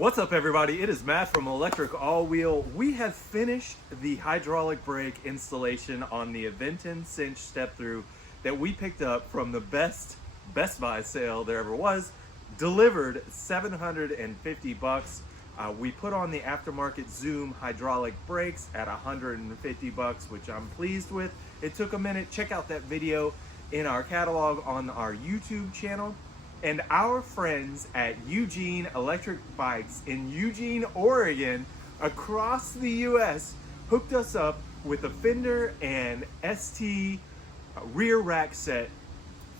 What's up, everybody? It is Matt from ElectricAllWheel. We have finished the hydraulic brake installation on the Aventon Sinch step-through that we picked up from the best Best Buy sale there ever was, delivered $750. We put on the aftermarket Zoom hydraulic brakes at $150, which I'm pleased with. It took a minute. Check out that video in our catalog on our YouTube channel. And our friends at Eugene Electric Bikes in Eugene, Oregon, across the US, hooked us up with a Fender and ST rear rack set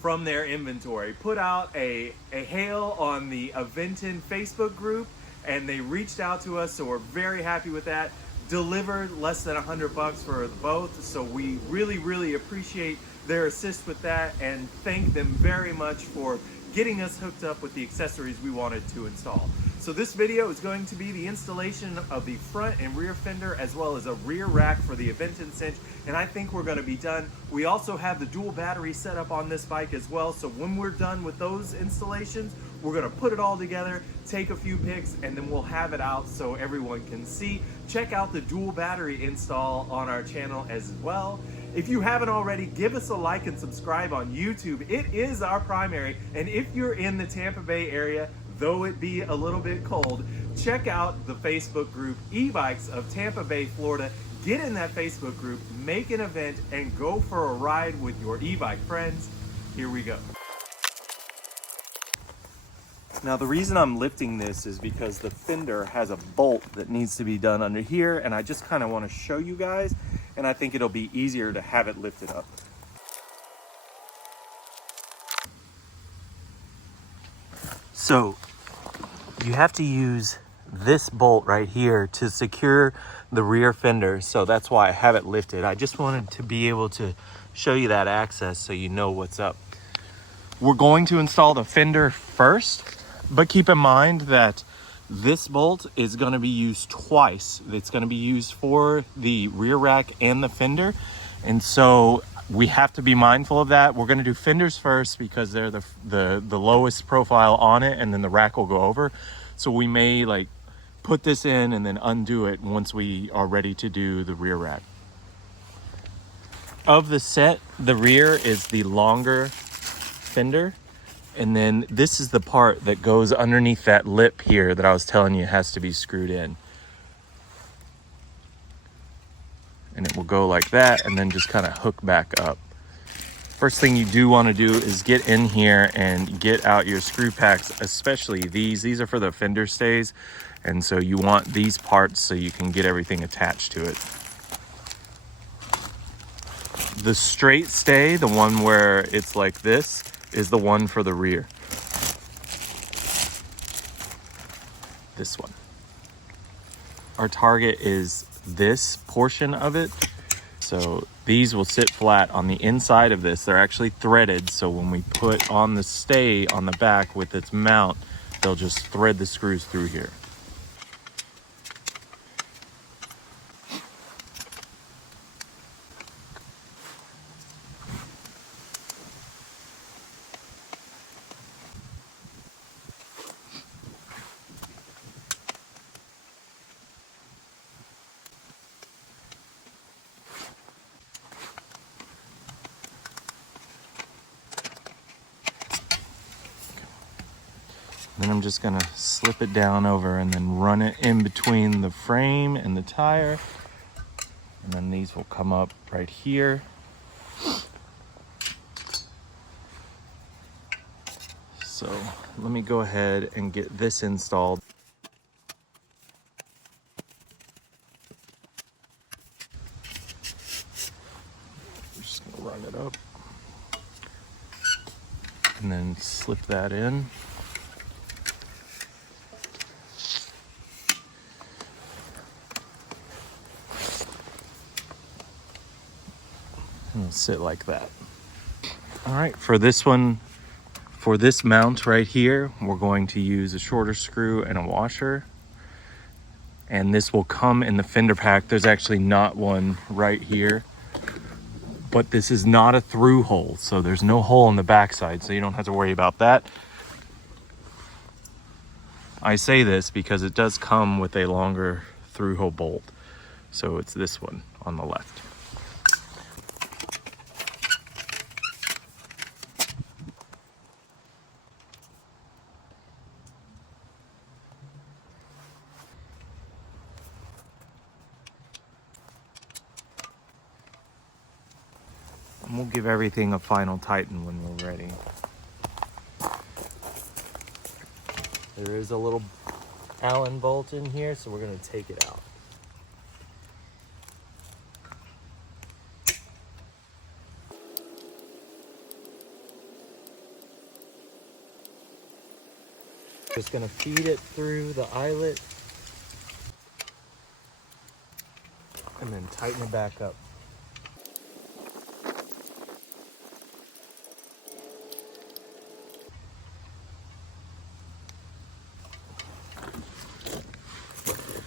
from their inventory. Put out a hail on the Aventon Facebook group, and they reached out to us, so we're very happy with that. Delivered less than $100 for both, so we really appreciate their assist with that and thank them very much for getting us hooked up with the accessories we wanted to install. So this video is going to be the installation of the front and rear fender as well as a rear rack for the Aventon Cinch, and I think we're going to be done. We also have the dual battery set up on this bike as well, so when we're done with those installations, we're going to put it all together, take a few pics, and then we'll have it out so everyone can see. Check out the dual battery install on our channel as well. If you haven't already, give us a like and subscribe on YouTube. It is our primary, and if you're in the Tampa Bay area, though it be a little bit cold, check out the Facebook group E-Bikes of Tampa Bay, Florida. Get in that Facebook group, make an event, and go for a ride with your e-bike friends. Here we go. Now the reason I'm lifting this is because the fender has a bolt that needs to be done under here, and I just kind of want to show you guys, and I think it'll be easier to have it lifted up. So you have to use this bolt right here to secure the rear fender, so that's why I have it lifted. I just wanted to be able to show you that access so you know what's up. We're going to install the fender first, but keep in mind that this bolt is going to be used twice. It's going to be used for the rear rack and the fender, and so we have to be mindful of that. We're going to do fenders first because they're the lowest profile on it, and then the rack will go over. So we may like put this in and then undo it once we are ready to do the rear rack. Of the set, the rear is the longer fender, and then this is the part that goes underneath that lip here that I was telling you has to be screwed in. And it will go like that and then just kind of hook back up. First thing you do want to do is get in here and get out your screw packs, especially these. These are for the fender stays, and so you want these parts so you can get everything attached to it. The straight stay, the one where it's like this, is the one for the rear. This one. Our target is this portion of it. So these will sit flat on the inside of this. They're actually threaded, so when we put on the stay on the back with its mount, they'll just thread the screws through here. Then I'm just gonna slip it down over and then run it in between the frame and the tire. And then these will come up right here. So let me go ahead and get this installed. We're just gonna run it up and then slip that in. And it'll sit like that. All right, for this one, for this mount right here, we're going to use a shorter screw and a washer. And this will come in the fender pack. There's actually not one right here, but this is not a through hole, so there's no hole in the backside, so you don't have to worry about that. I say this because it does come with a longer through hole bolt. So it's this one on the left. And we'll give everything a final tighten when we're ready. There is a little Allen bolt in here, so we're going to take it out. Just going to feed it through the eyelet and then tighten it back up.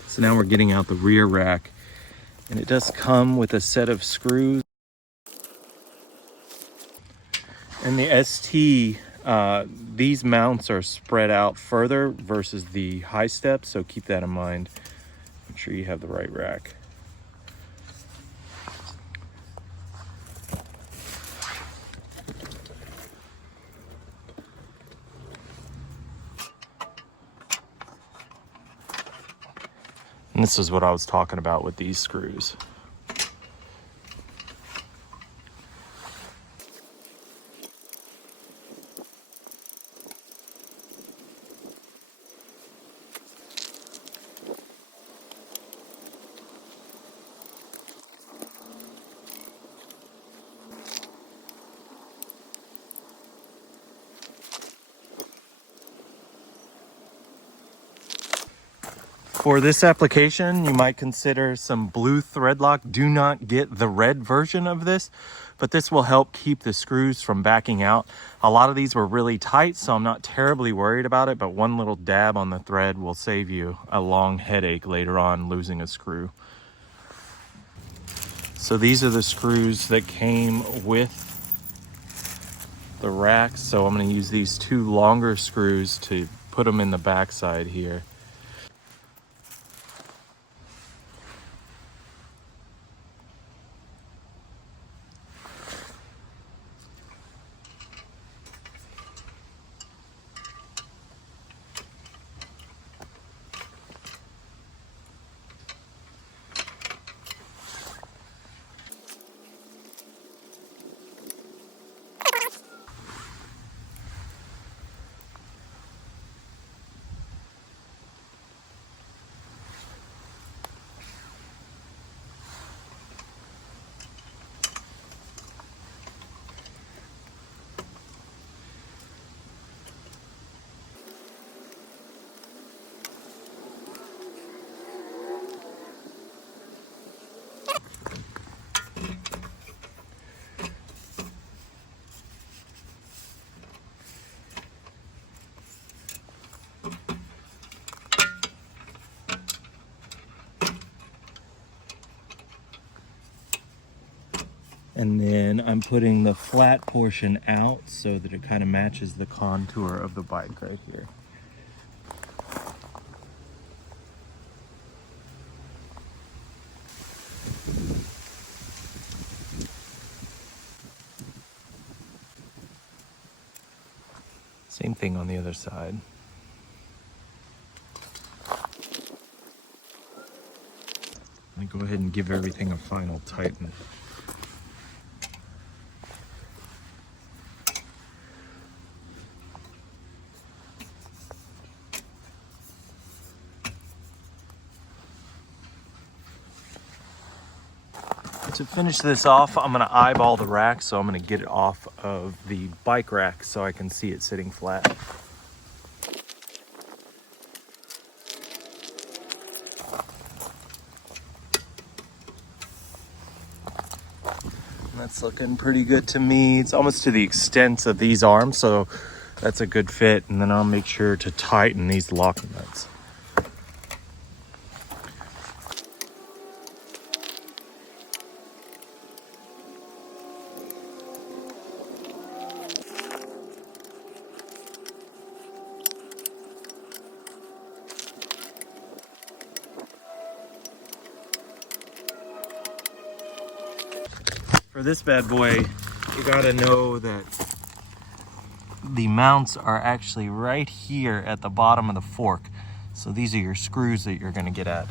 So now we're getting out the rear rack, and it does come with a set of screws. And the ST, these mounts are spread out further versus the high step, so keep that in mind. Make sure you have the right rack. And this is what I was talking about with these screws. For this application, you might consider some blue thread lock. Do not get the red version of this, but this will help keep the screws from backing out. A lot of these were really tight, so I'm not terribly worried about it, but one little dab on the thread will save you a long headache later on losing a screw. So these are the screws that came with the rack. So I'm going to use these two longer screws to put them in the backside here. And then I'm putting the flat portion out so that it kind of matches the contour of the bike right here. Same thing on the other side. I go ahead and give everything a final tighten. To finish this off, I'm going to eyeball the rack, so I'm going to get it off of the bike rack so I can see it sitting flat. That's looking pretty good to me. It's almost to the extent of these arms, so that's a good fit. And then I'll make sure to tighten these lock nuts. For this bad boy, you gotta know that the mounts are actually right here at the bottom of the fork. So these are your screws that you're gonna get at.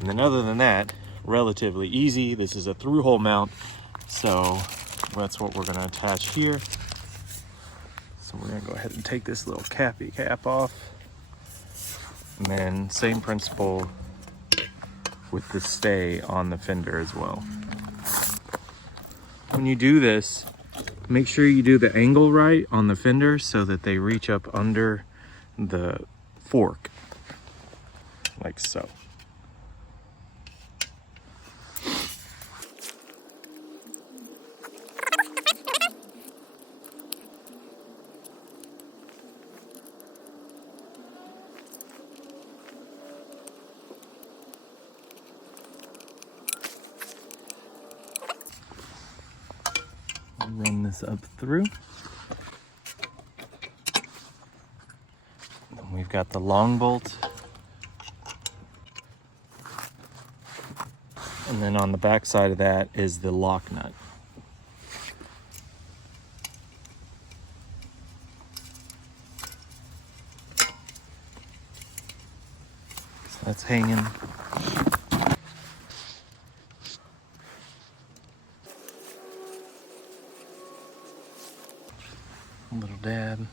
And then other than that, relatively easy. This is a through hole mount. So that's what we're gonna attach here. So we're gonna go ahead and take this little cappy cap off. And then same principle with the stay on the fender as well. When you do this, make sure you do the angle right on the fender so that they reach up under the fork, like so. Run this up through. And we've got the long bolt. And then on the back side of that is the lock nut. So that's hanging. A little dab.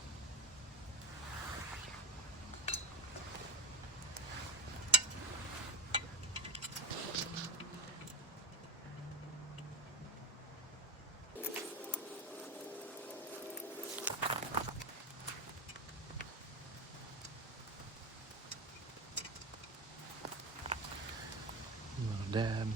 A little dab.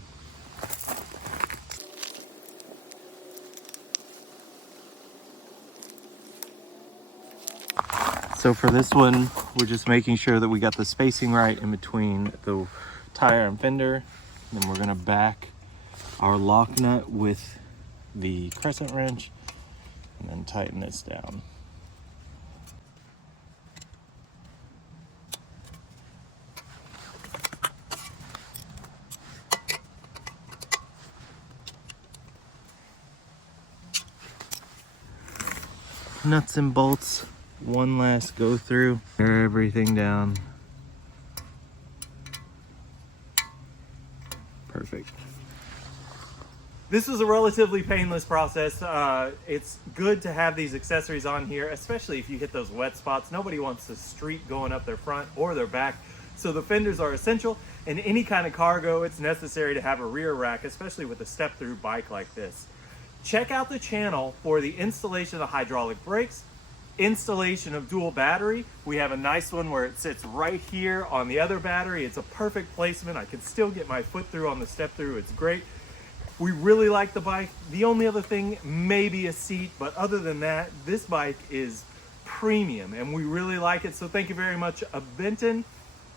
So for this one, we're just making sure that we got the spacing right in between the tire and fender. And then we're gonna back our lock nut with the crescent wrench and then tighten this down. Nuts and bolts. One last go through, tear everything down. Perfect. This was a relatively painless process. It's good to have these accessories on here, especially if you hit those wet spots. Nobody wants the street going up their front or their back. So the fenders are essential. In any kind of cargo, it's necessary to have a rear rack, especially with a step-through bike like this. Check out the channel for the installation of the hydraulic brakes, installation of dual battery. We have a nice one where it sits right here on the other battery. It's a perfect placement. I can still get my foot through on the step through. It's great. We really like the bike. The only other thing may be a seat, but other than that, this bike is premium and we really like it. So thank you very much, Aventon.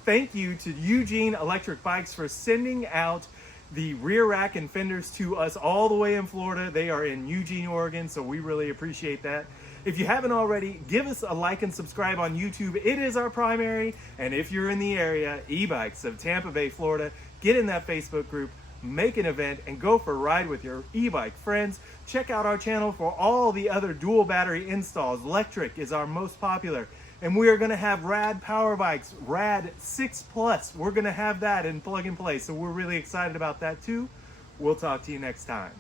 Thank you to Eugene Electric Bikes for sending out the rear rack and fenders to us all the way in Florida. They are in Eugene, Oregon, so we really appreciate that. If you haven't already, give us a like and subscribe on YouTube. It is our primary. And if you're in the area, e-bikes of Tampa Bay, Florida, get in that Facebook group, make an event, and go for a ride with your e-bike friends. Check out our channel for all the other dual battery installs. Electric is our most popular. And we are gonna have rad power bikes, rad 6+. We're gonna have that in plug and play. So we're really excited about that too. We'll talk to you next time.